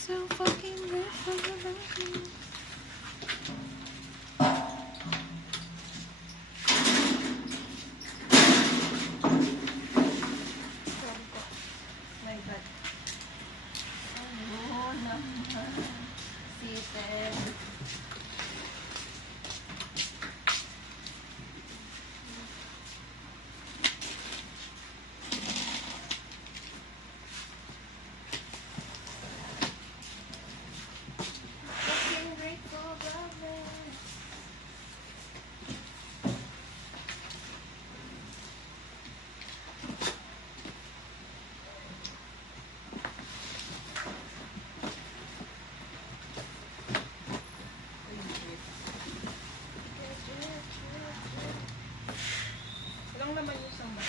so fucking grateful about you. My God. Ano naman? Seated. Fucking grateful about it. Walang naman yung samba.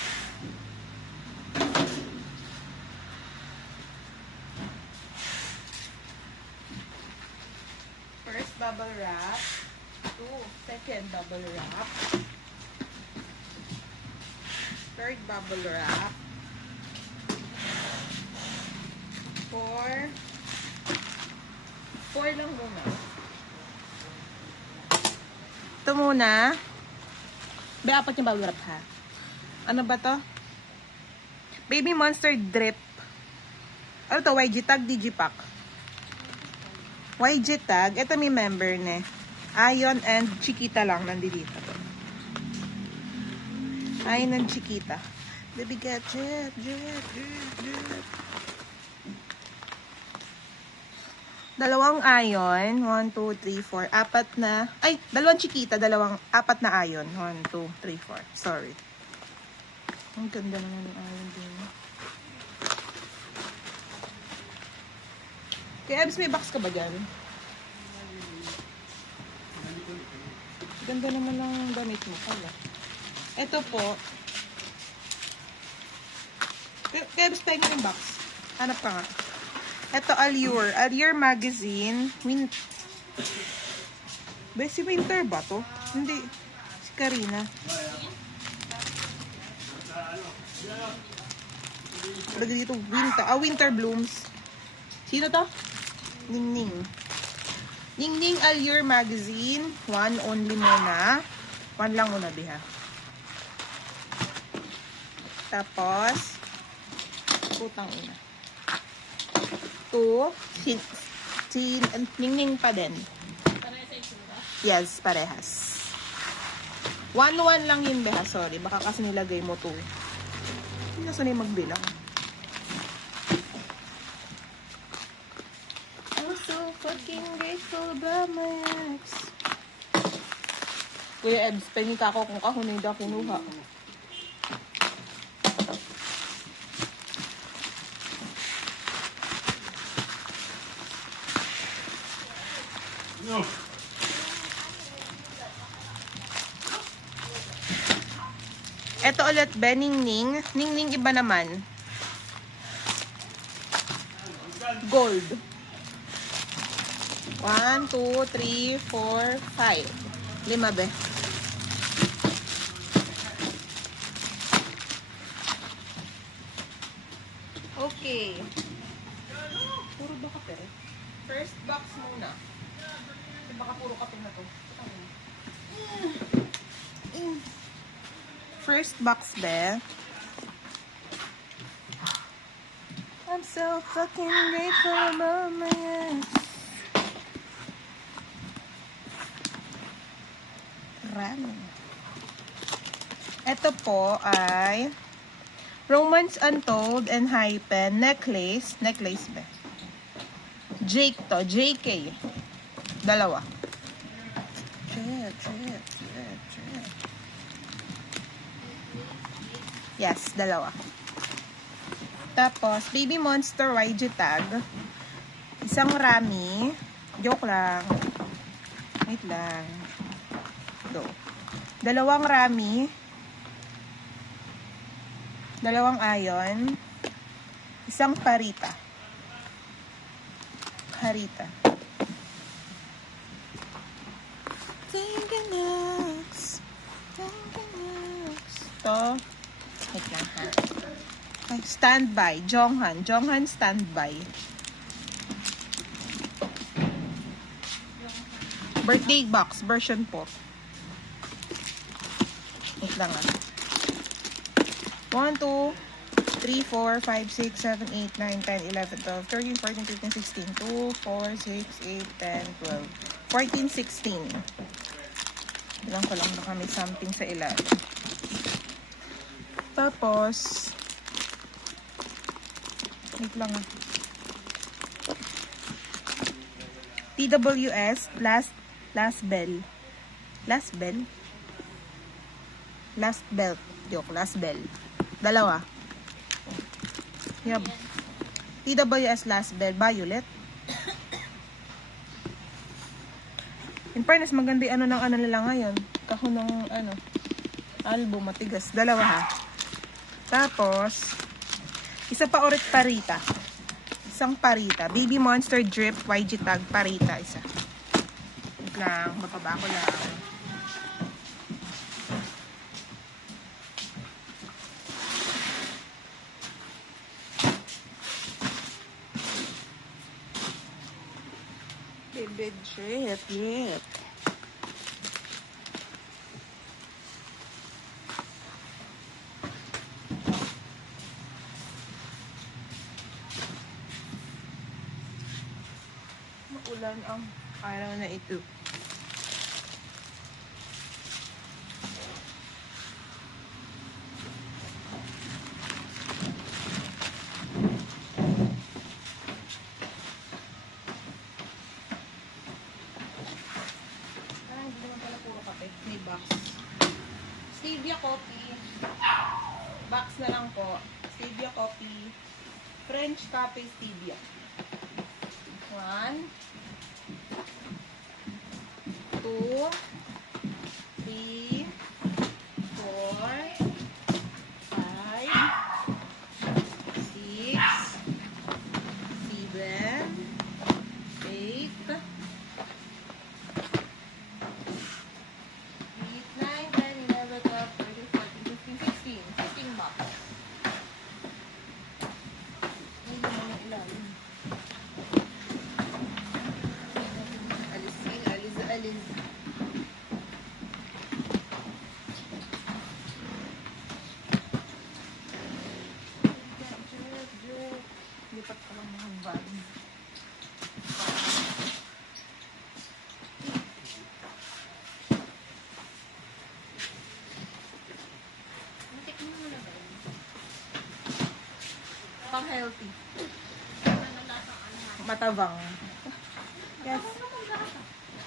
First bubble wrap. Second bubble wrap. Third bubble wrap. 4 lang muna. Ito muna. Be, 4 yung bubble wrap ha. Ano ba to? Baby Monster Drip. Ano to? YG Tag, Digipack. YG Tag. Ito may member ne. Ion and Chiquita lang nandito. Ion and Chiquita. Baby get drip, drip, drip, drip. Dalawang Ion. 1, 2, 3, 4. 4 na. Ay, dalawang Chiquita. 4 na Ion. 1, 2, 3, 4. Sorry. Ang ganda naman ng Ion din. Kaya Abs, may box ka ba dyan? Ganda naman ng damit mo pala. Ito po. Kaya Abs, tayo nga yung box. Hanap ka nga. Ito, Allure. Allure Magazine. Ba, si Winter ba to? Hindi. Si Karina. Lagi dito, Winter. Winter Blooms. Sino to? Ningning. Ningning Allure Magazine. 1 only muna. 1 lang muna, biha. Tapos, putang ina. 2. Si Ningning pa din. Yes, parehas. 1 lang yun, biha. Sorry, baka kasi nilagay mo 2. Hindi na sanay magbilang. Fucking grateful about my ex. Kuya Ebs, pengi ka ako kung kahunay daw kinuha. No. Ito ulit, Ningning. Ningning iba naman. Gold. 1, 2, 3, 4, 5. 5, be. Okay. Puro ba kape? First box muna. Kasi baka puro kape na to. First box, be. I'm so fucking grateful about my ex. Rami. Ito po ay Romance Untold and Hypen necklace. Necklace ba? Jake to. JK. 2. Trip. Yes, 2. Tapos, Baby Monster YG Tag. Isang Rami. Joke lang. Wait lang. 2 Rami. 2 Ion. Isang Harita. To. Wait lang ha. Standby. Jonghan standby. Birthday box, version 4. Wait lang ah. 1, 2, 3, 4, 5, 6, 7, 8, 9, 10, 11, 12, 13, 14, 15, 16, 2, 4, 6, 8, 10, 12, 14, 16. Bilang ko lang baka may something sa ilalim. Tapos, wait lang ah. TWS, last bell. Last bell? Last belt. Joke, last bell. Dalawa. Yup. TWS last bell. Violet. In fairness, maganda yung ano nila ngayon. Kahon ng album, matigas. Dalawa ha. Tapos, isa pa ulit parita. Isang parita. Baby Monster Drip YG Tag parita isa. Wait lang, mapaba ko lang. Baby drip. Maulan ang araw na ito. Hindi naman pala puro kape. May box. Stevia coffee. Box na lang po. Stevia coffee. French cafe stevia. 1, 2, 3, 4, 5, 6, 7, 8, 15 box. Ay, naman yung ilalim. Alis. Lipat ko lang mga bag. Pang healthy. Matavang. Yes.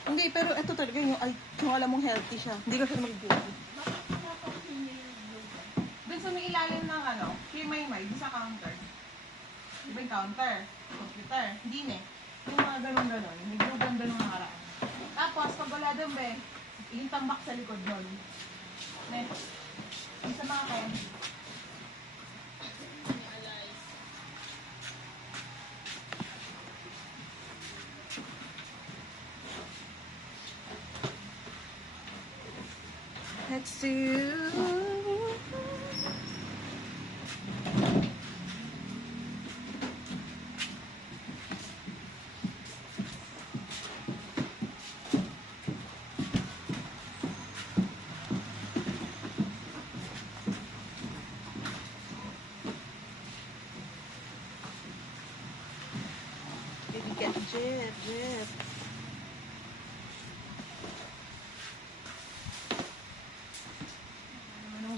Hindi, pero ito talaga yung alam mong healthy siya. Hindi ka siya mag-beauty. Doon sa may ilalim ng kay Maymay, doon sa counter. Diba yung counter? Computer. Hindi na eh. Yung mga ganon-ganon. May blue ganda nung nakaraan. Tapos, pag wala doon yung tambak sa likod nun. Next. Yung sa mga kayo. Let's see. Baby get drip.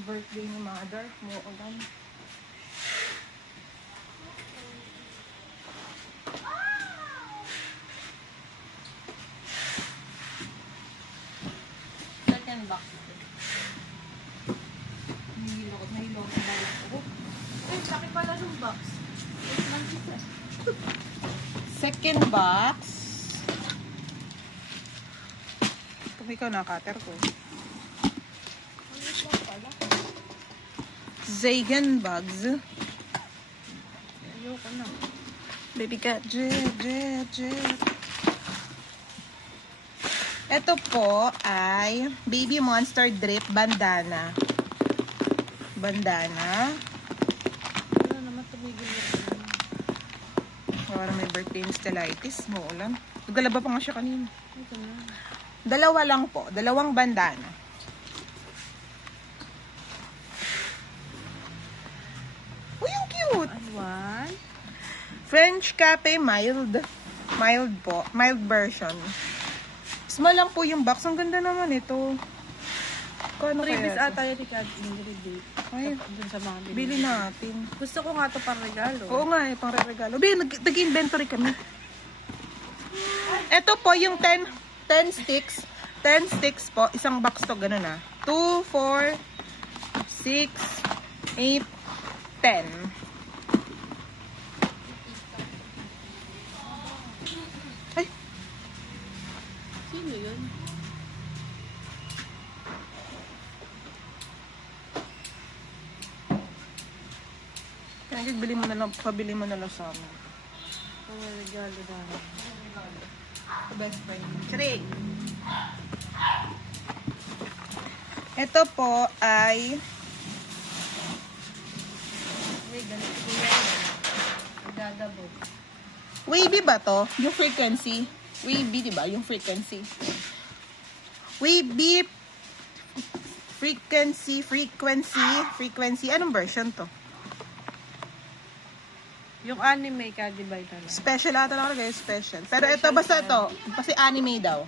Birthday ni mother, muulan. Second box. Nahilo ko sa balik ko. Ay, laki pala ng box. Second box. Kung ikaw nakater ko. Zagan bugs. Ayoko na. Baby cat, drip. Ito po ay Baby Monster Drip Bandana. Wala naman tumigil yun. Parang may birthday ni Stellitis. Maulan. Naglalaba pa nga siya kanina. Ito na. Dalawa lang po. Dalawang bandana. Uy, yung cute! One. French Cafe Mild. Mild po. Mild version. Small lang po yung box. Ang ganda naman ito. Kano Previous kaya ito? ata yun ni Kat Ingrid. Ay, Dun sa mga bili natin. Gusto ko nga ito pang regalo. Oo nga eh, pang regalo. Nag-inventory kami. Ito po yung 10 sticks. 10 sticks po. Isang box to, ganun na. 2, 4, 6, 8, 10. Ay, Sino yun? kaya bili mo na lang, pabili mo na lang sa amin. Ang regalo dahil. Best friend. 3. Ito po ay May ganito ko yan. Nagdadabog. wavy ba to? Yung frequency. Wavy, di ba? Yung frequency. Wavy frequency. Anong version to? Yung anime ka, di ba ito lang? Special ata lang guys, special. Pero ito basta to, kasi anime daw.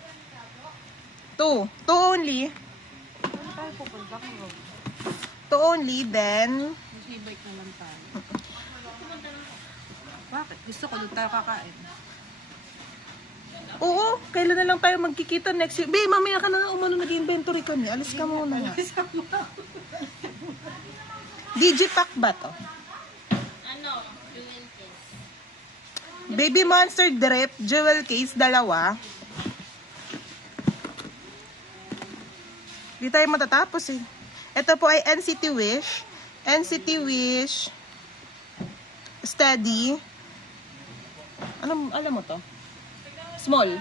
2 only. Saan tayo pupunta ko? 2 only, then Mag-e-bike na lang tayo. Bakit? Gusto ko doon tayo kakain. oo, kailan na lang tayo magkikita next year. Be, mamaya ka na umano nag-inventory kami. Alis ka muna nga. Digipack ba to? Baby Monster Drip, jewel case, dalawa. Di tayo matatapos eh. Ito po ay NCT Wish. NCT Wish. Steady. Ano, alam mo to? Small.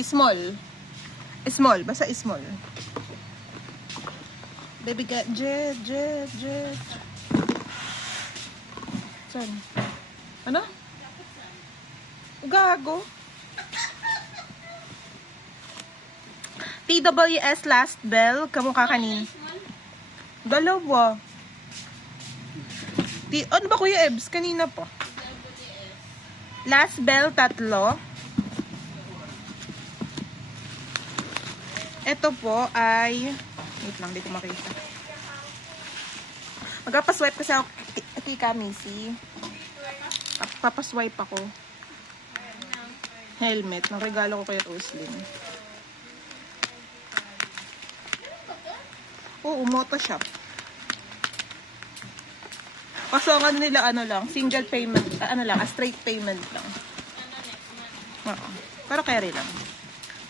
Small. Basta small. Baby got jet. Saan? Ano? Gago. PWS last bell. Kamukha kanin. Dalawa. Ano ba Kuya Ebs? Kanina po. Last bell, 3. Ito po ay... Wait lang, di ko makita. Magpapaswipe kasi ako kay Kamisi. Papaswipe ako. Helmet. Nang regalo ko kay Roslyn. Oo, Motoshop. Kaso ang ano nila, ano lang, single payment, straight payment lang. Oo. Pero carry lang.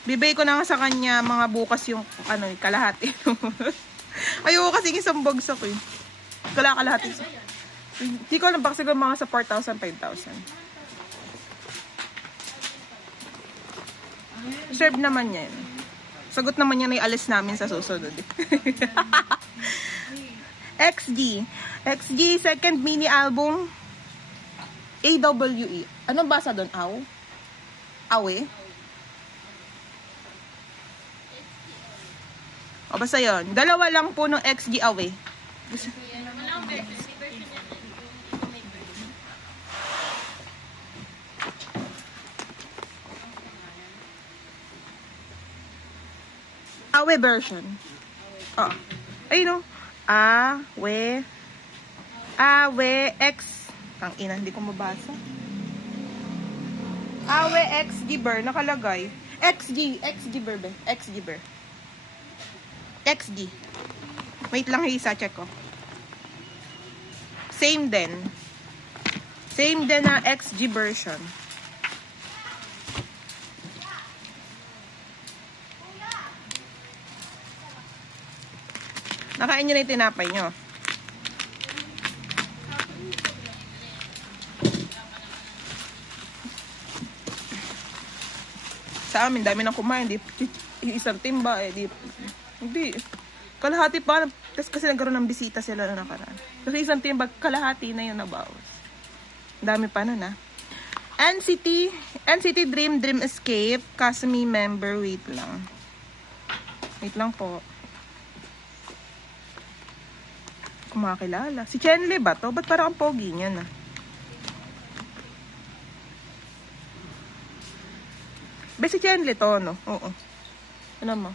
Bibay ko na nga sa kanya mga bukas yung, kalahati. Ayoko kasi isang bagsak eh. Kalahati. Hindi ko alam, baka siguro mga sa 4,000, 5,000. Serve naman yan. Sagot naman yan ay alis namin sa susunod. XG second mini album. AWE. Anong basa doon? Awe? O basta yun. Dalawa lang po ng XG Awe. Awe version. Oh. Ayun o. Awe X. Ang ina, hindi ko mabasa. Awe X Giver. Nakalagay. XG Giver. XG. Wait lang, isa check ko. Same din na XG version. Nakain nyo na yung tinapay nyo. Sa amin, dami nang kumain. Yung isang timba, hindi. Kalahati pa. Kasi nagkaroon ng bisita sila na nakaraan. Kasi isang timba, kalahati na yun nabawas. Dami pa nun, ha. NCT Dream Escape. Kasumi member. Wait lang. Wait lang po. Kumakilala. Si Chenle ba to? Ba't parang ang pogi niya na? Ba si Chenle to, no? Oo. Ano mo?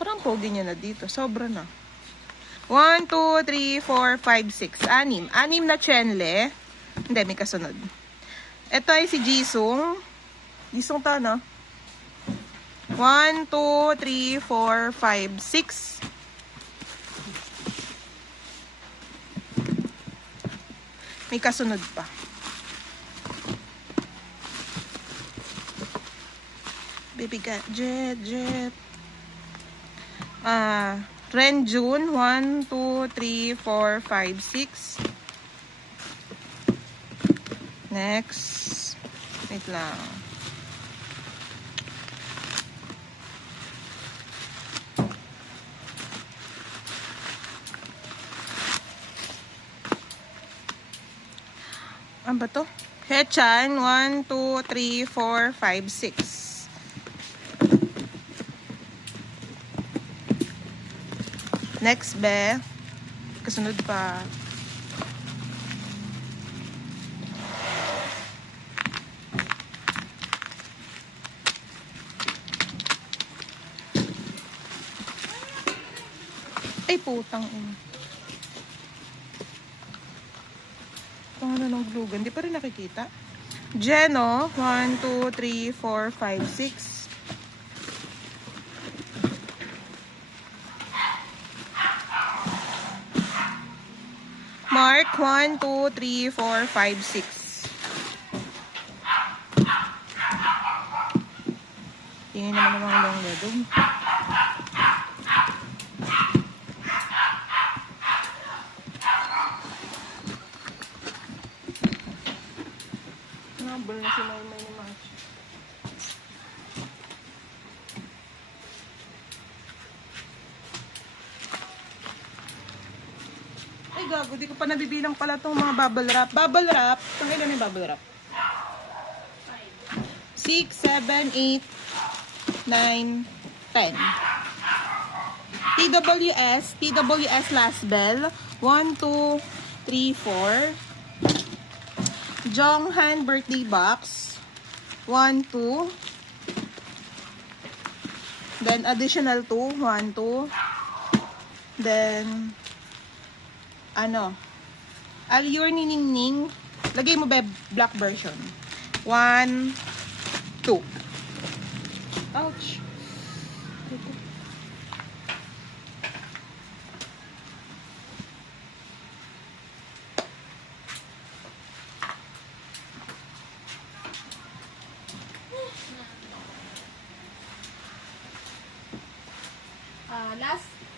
Parang pogi niya na dito. Sobra na. 1, 2, 3, 4, 5, 6. 6. 6 na Chenle. Hindi, may kasunod. Ito ay si Jisung. Jisung to, no? 1, 2, 3, 4, 5, 6. May kasunod pa. Baby got jet. Renjun, 1, 2, 3, 4, 5, 6. Next. Wait lang. Ano ba to? Hechan, 1, 2, 3, 4, 5, 6. Next, be. Kasunod pa. Ay, putang ina. Ano ng glugan? Hindi pa rin nakikita. Jeno, 1, 2, 3, 4, 5, 6. Mark, 1, 2, 3, 4, 5, 6. Tingin naman ng mga long ledong. Number na si Maymay ni Mash. Ay gago, di ko pa nabibilang pala itong mga bubble wrap. Bubble wrap, kung ilan yung bubble wrap? 6, 7, 8, 9, 10. TWS last bell. 1, 2, 3, 4. Jonghan birthday box. 1, 2. Then additional 2. 1, 2. Then Aliur ni Ningning. Lagay mo ba black version? 1, 2. Ouch.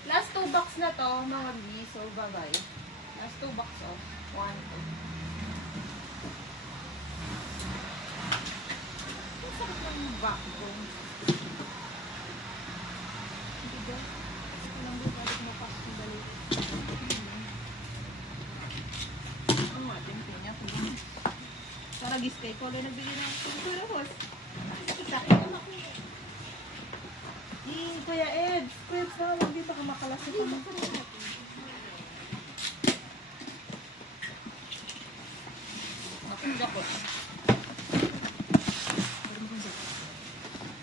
Last 2 box na to, mga B. So, bye-bye. Last 2 box of 1, 2. Ang sakit lang yung backbone. Hindi ba? Gusto lang doon balik mo pa kung balik. Ang ating pinya. Taragis kay Kolo nagbili ng kulturahos. Sakit lang ako. Kuya Ed, huwag dito ka makalasi pa mo.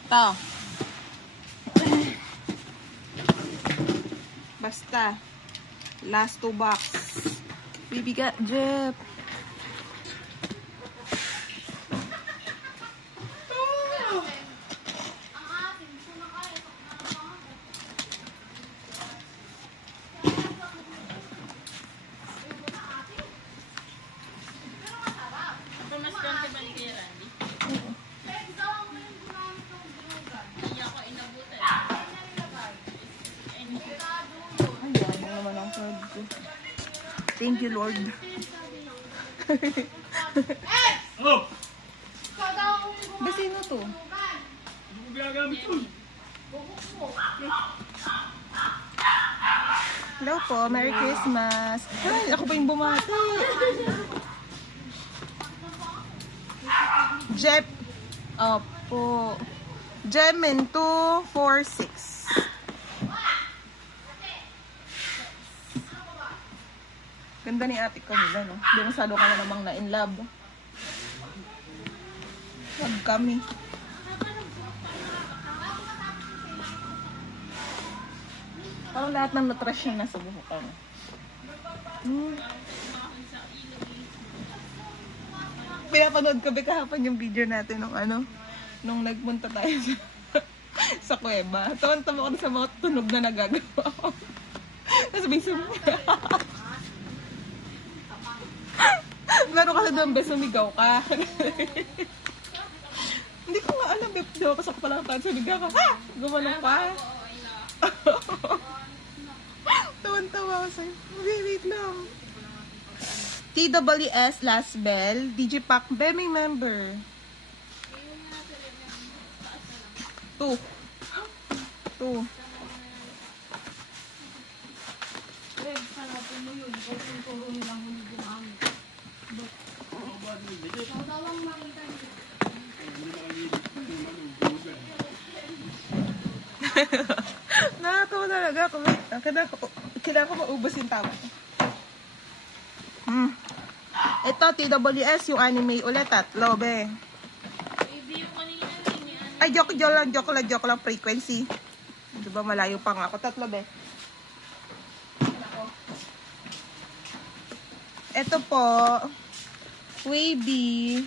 Ito. Basta. Last 2 box. Bibigat, Jeff. Thank you, Lord. Ba, sino to? Hello po, Merry Christmas. Ay, ako pa yung bumati. Jep. Opo. Gemin 246. Ganda ni ate Camila, no? Di masalo ka na namang na in love. Love kami. Parang lahat ng nutrition na sa buhok ko. Pinapanood ko ba kahapon yung video natin nung nagpunta tayo sa kuweba. Tawan-tawa ko sa mga tunog na nagagawa ko. Tapos may laro ka na doon, be, sumigaw ka. Hindi ko nga alam, be, di ba pasok pa lang tayo, sumigaw ka. Ha! Gumanong ka. Tawan-tawa ko sa'yo. Wait lang. TWS last bell. Digipack, be, may member. 2. Nakatawa talaga ako. Kailangan ko maubos yung tama. Ito, TWS, yung anime ulit, 3, be. Ay, joke lang, frequency. Diba, malayo pa nga ako. 3, be. Ito po, Wavy,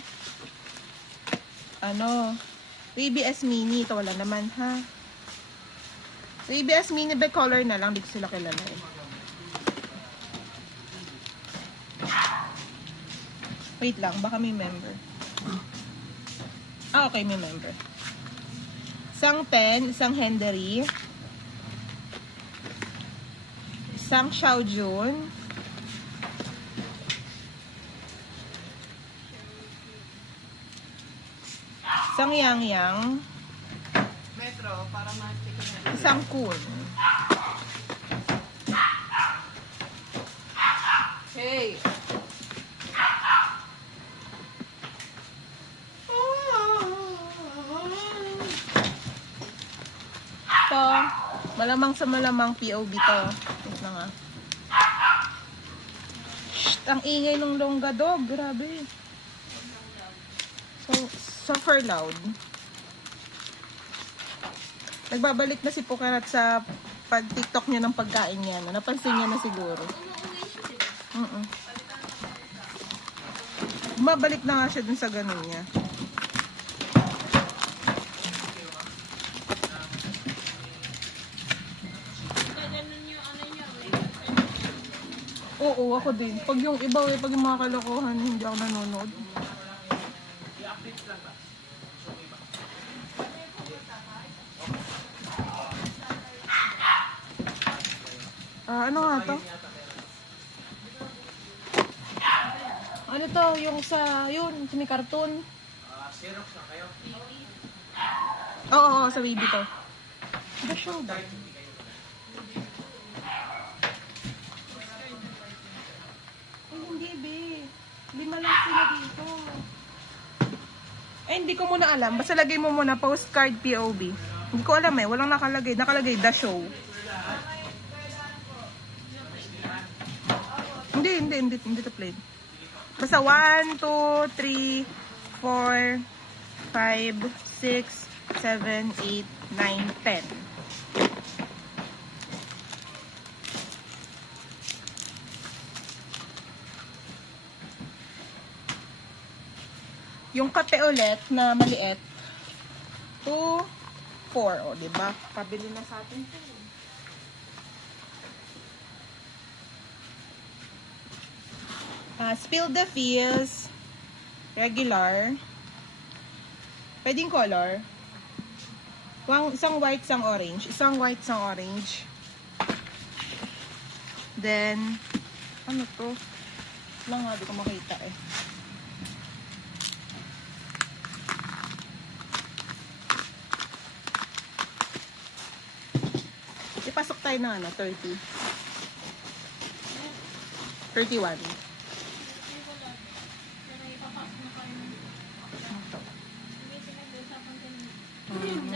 Wavy S Mini. Ito, wala naman, ha? Wavy S Mini, by color na lang. Di ko sila kilala, eh. Wait lang, baka may member. Ah, okay, may member. Isang 10, isang Hendery, isang Xiaojun, isang Yang, Metro, para ma-check na. isang Kun. Hey! Ito, malamang sa malamang POV to. Wait na nga. Shhh, ang ingay ng longga dog. Grabe. So, super loud. Nagbabalik na si Pukarat sa pag-tiktok niya ng pagkain niya. Napansin niya na siguro. Bumabalik na nga siya dun sa ganun niya. Oo, ako din. Pag yung iba, pag yung mga kalokohan, hindi ako nanonood. Ano nga to? Ano to? Yung sa may cartoon. Xerox na kayo? Oo, sa baby to. The show ba? Hindi, be. 5 lang sila dito. Hindi ko muna alam. Basta lagay mo muna postcard POV. Hindi ko alam eh. Walang nakalagay. Nakalagay the show. Hindi to play. Basta 1, 2, 3, 4, 5, 6, 7, 8, 9, 10. Yung kape ulit na maliit, 2, 4. O, diba? Pabili na sa atin ito. Spill the Feels, regular. Pwedeng color. Isang white, isang orange. Isang white, isang orange. Then, ano to? Lang nga, di ko makita eh. Ipasok tayo na 30. 31.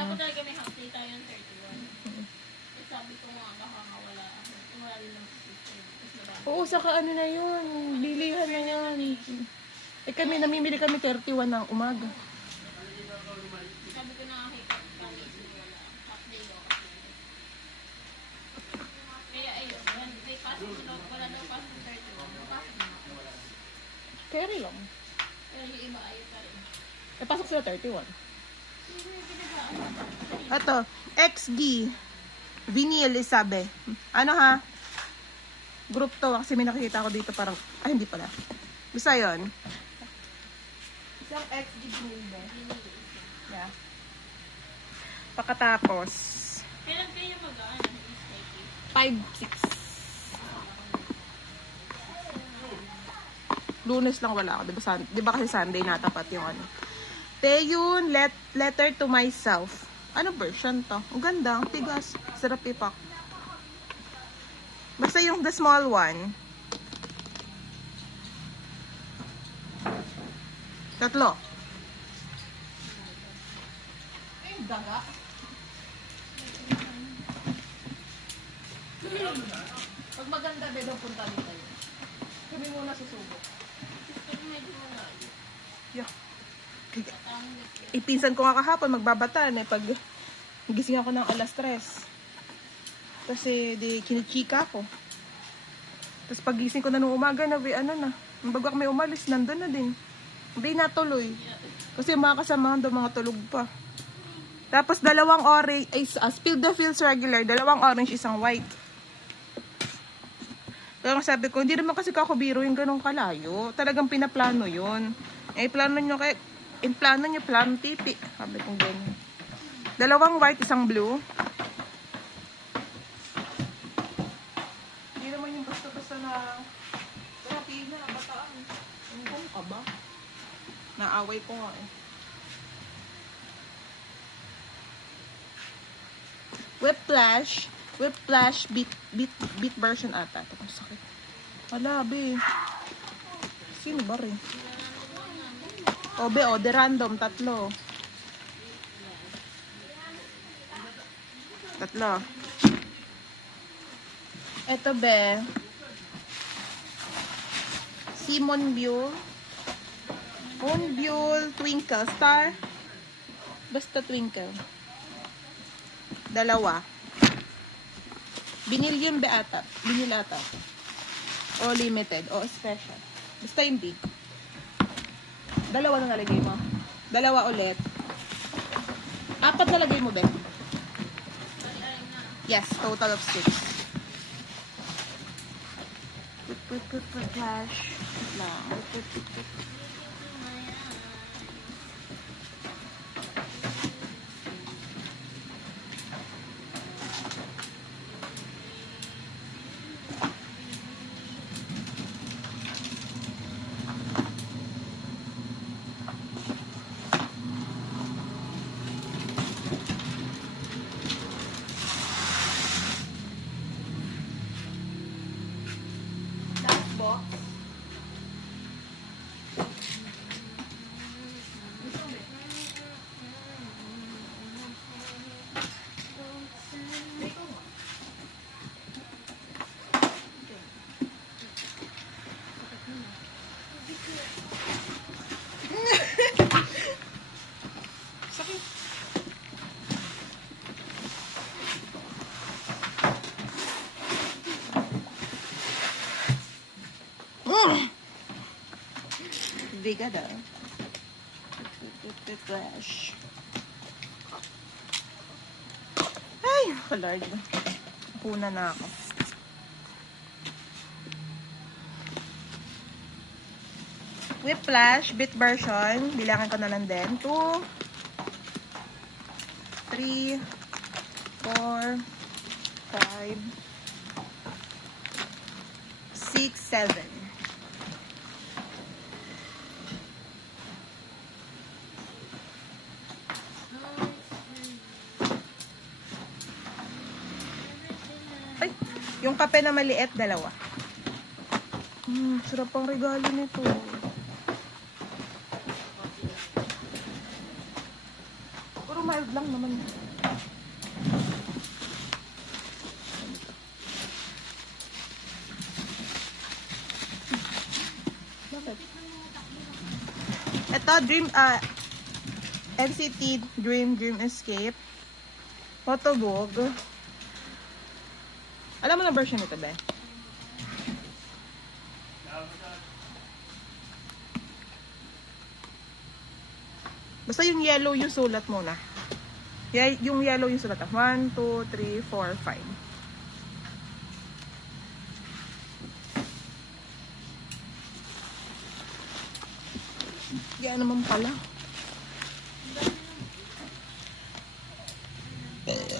Dapat talaga may half day tayo ng 31. Eh, sabi ko nga, baka nga wala. Wala rin lang sa system. Tapos nabasa. Oo, saka ano na yun. Bilihan na yan. Eh kami, namimili kami 31 ng umaga. Sabi ko na hikap kami. Wala. Half day daw kasi. Kaya ayun, may pasok daw. Wala daw pasok ng 31. Pasok na. Carry lang. Pero yung iba ayaw pa rin. Eh, pasok sila 31. Sino yung ginagaan? Ito, XD. Vinyl is sabi. Ano ha? Group to. Kasi may nakikita ko dito parang, ay hindi pala. Basta yun. Isang XD vinyl ba? Yeah. Pagkatapos, Kailan kayo mag-ano? 5, 6. Lunes lang wala ako. Di ba kasi Sunday natapat yung ano. Teyun, letter to myself. Ano version to? Ang ganda, ang tigas. Sarap ipak. Basta yung the small one. 3. Ay, daga. Pag maganda, bedong punta dito tayo. Kami muna susubok. Pero medyo malayo. Yeah. Matangit. Ipinsan ko nga kahapon, magbabatan eh, pag gising ako ng alas 3. Kasi di kinichika ko. Tapos pag gising ko na nung umaga na, ano na, bago kami umalis, nandun na din. Hindi natuloy. Kasi yung mga kasamahan daw, mga tulog pa. Tapos 2 orange, ay spill the fields regular, 2 orange, 1 white. Kaya nga sabi ko, hindi naman kasi kakubiro yung ganong kalayo. Talagang pinaplano yun. Eh, plano nyo kay plano tipi. Sabi kong ganyan. 2 white, 1 blue. Hindi naman yung basta-basta na dati na, bataan. Ano ka ba? Naaway ko nga eh. Whiplash beat version ata. Ito kung sakit. Wala, be. Sino ba rin? O, be, o, the random, 3. 3. Ito, be. Simon Buell. Moonbuell, Twinkle, Star. Basta Twinkle. 2. Binil yung beata. Binil ata. O limited. O special. Basta yung big. 2 na nalagay mo. 2 ulit. 4 nalagay mo, Ben. Yes, total of 6. Put flash. Lang. Put. Last box. Sakit. Biga daw. Flash. Ay, Lord. Puna na ako. Whiplash, bit version. Bilangan ko na lang din. 2, 3, 4, 5, 6, 7. Ay, yung kape na maliit, 2. Sarap ang regalo nito. Puro mild lang naman. Bakit? Ito, NCT Dream Escape. Photobog. Alam mo na version nito, be? Basta yung yellow yung sulat muna. Yung yellow yung sulat. 1, 2, 3, 4, 5. Yan naman pala.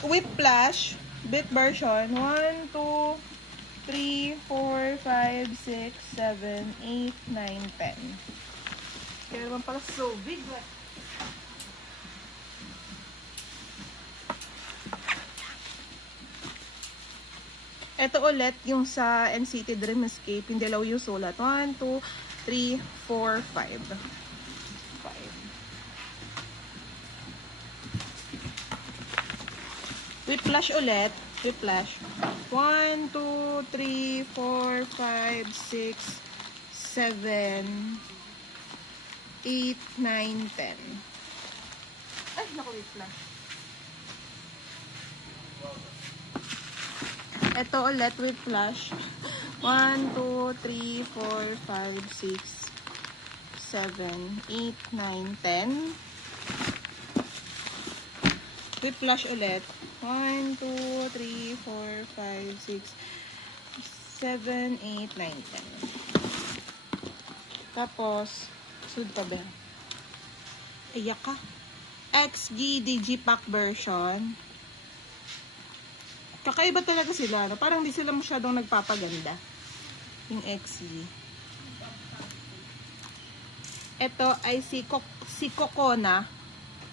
Whiplash, bit version. 1, 2, 3, 4, 5, 6, 7, 8, 9, 10. Kaya naman pala so big. Ito ulit yung sa NCT Dream Escape. Yung dalaw yung sulat. 1, 2, 3, 4, 5. Whiplash ulit. Whiplash. 1, 2, 3, 4, 5, 6, 7, 8, 9, 10. Ay, naku, whiplash. Ito ulit, whiplash. 1, 2, 3, 4, 5, 6, 7, 8, 9, 10. Whiplash ulit. 1, 2, 3, 4, 5, 6, 7, 8, 9, 10. Tapos, sunod pa ba? Iyak ka. XG Digipack version. Kakaiba talaga sila. No? Parang di sila masyadong nagpapaganda. Yung XG. Ito ay si Kokona.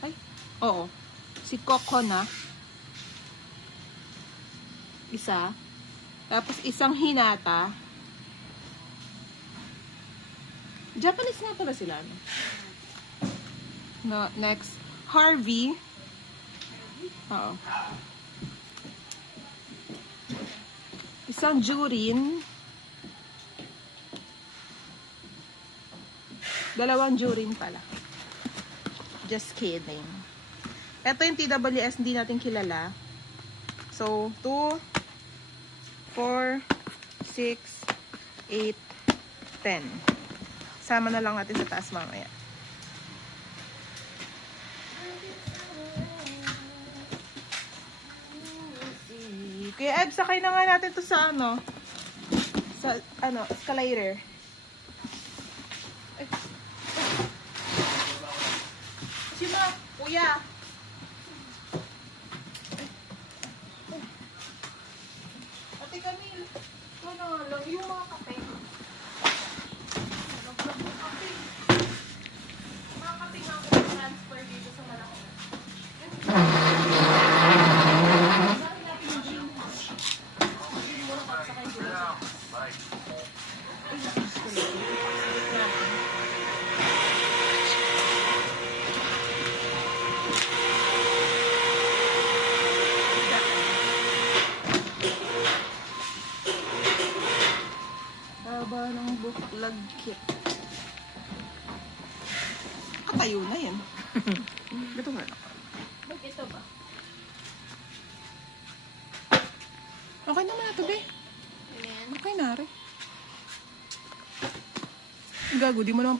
Ay, oo. Si Kokona. Isa. Tapos isang Hinata. Japanese nga pala sila. No, next. Harvey. Oo. Isang Jurin. Dalawang Jurin pala. Just kidding. Ito yung TWS, hindi natin kilala. So, 2, 4, 6, 8, 10. Sama na lang natin sa taas mamaya. Kaya Eb, sakay na nga natin to sa escalator. Ay. Sima, kuya. Ate Camille, ito na lang yung mga kape. Naglag yung kape. Mga kape nga ako transfer dito sa malaki. Haba ng buklag kit. Katayo na yan. Ito nga. Ba't ito ba? Okay naman na to, be. Ayan. Okay na rin. Gago, di mo naman